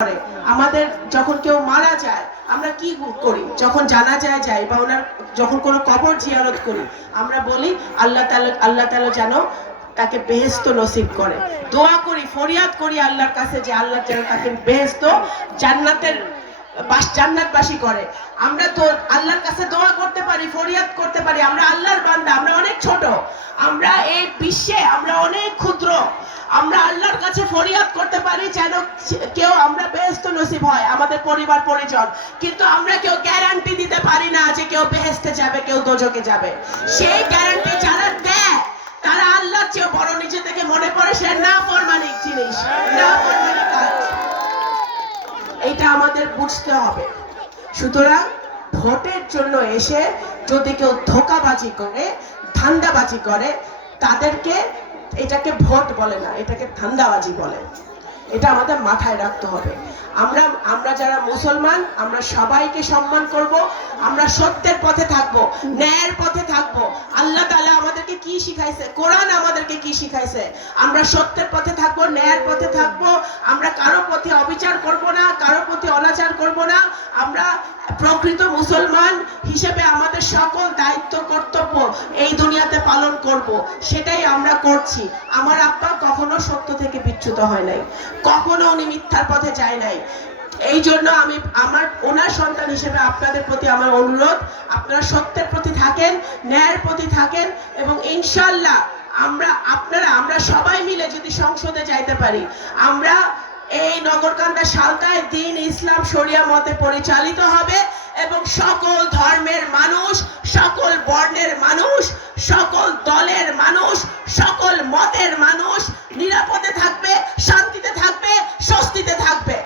করে। আমাদের যখন কেউ মারা যায় আমরা কি করি, যখন জানাজায় যাই বা ওনার যখন কোনো কবর জিয়ারত করি, আমরা বলি আল্লাহ তাআলা যেন তাকে বেহেশত নসিব করে। দোয়া করি, ফরিয়াদ করি আল্লাহর কাছে যে আল্লাহ যেন তাকে বেহেশত জান্নাতবাসী করে। আমরা তো আল্লাহর কাছে দোয়া করতে পারি, ফরিয়াদ করতে পারি। আমরা আল্লাহর বান্দা, আমরা অনেক ছোট, আমরা এই বিশ্বে আমরা অনেক ক্ষুদ্র। আমরা আল্লাহর কাছে ফরিয়াদ করতে পারি যেন কেউ আমরা বেহেশত নসিব হয়, আমাদের পরিবার পরিজন, কিন্তু আমরা কেউ গ্যারান্টি দিতে পারি না যে কেউ বেহেশতে যাবে, কেউ দোজখে যাবে। সেই গ্যারান্টি যারা দেয় তারা আল্লাহর চেয়ে বড় নিজে থেকে মনে করে সে নাফরমানি জিনিস, নাফরমানি কাজ। এটা আমাদের বুঝতে হবে। সুতরাং ভোটের জন্য এসে যদি কেউ ধোঁকাবাজি করে, ধান্দাবাজি করে, তাদেরকে এটাকে ভোট বলে না, এটাকে ধান্দাবাজি বলে। এটা আমাদের মাথায় রাখতে হবে। আমরা যারা মুসলমান, আমরা সবাইকে সম্মান করব, আমরা সত্যের পথে থাকব, ন্যায়ের পথে থাকব। আল্লাহ তাআলা আমাদেরকে কি শিখাইছে, কোরআন আমাদেরকে কি শিখাইছে, আমরা সত্যের পথে থাকব, ন্যায়ের পথে থাকব। আমরা কারো প্রতি অবিচার করব না, কারো প্রতি অনাচার করব না। আমরা প্রকৃত মুসলমান হিসেবে আমাদের সকল দায়িত্ব কর্তব্য এই দুনিয়াতে পালন করব, সেটাই আমরা করছি। আমার আব্বা কখনো সত্য থেকে বিচ্যুত হয় নাই, কখনো উনি মিথ্যার পথে যায় নাই। এই জন্য আমি ওনার সন্তান হিসেবে আপনাদের প্রতি আমার অনুরোধ, আপনারা সত্যের প্রতি থাকেন, ন্যায়ের প্রতি থাকেন, এবং ইনশাআল্লাহ আমরা সবাই মিলে যদি সংসদে যাইতে পারি, আমরা এই নগরকান্দা সালতায় দ্বীন ইসলাম শরিয়া মতে পরিচালিত হবে এবং সকল ধর্মের মানুষ, সকল বর্ণের মানুষ, সকল দলের মানুষ, সকল মতের মানুষ নিরাপদে থাকবে, শান্তিতে থাকবে, স্বস্তিতে থাকবে।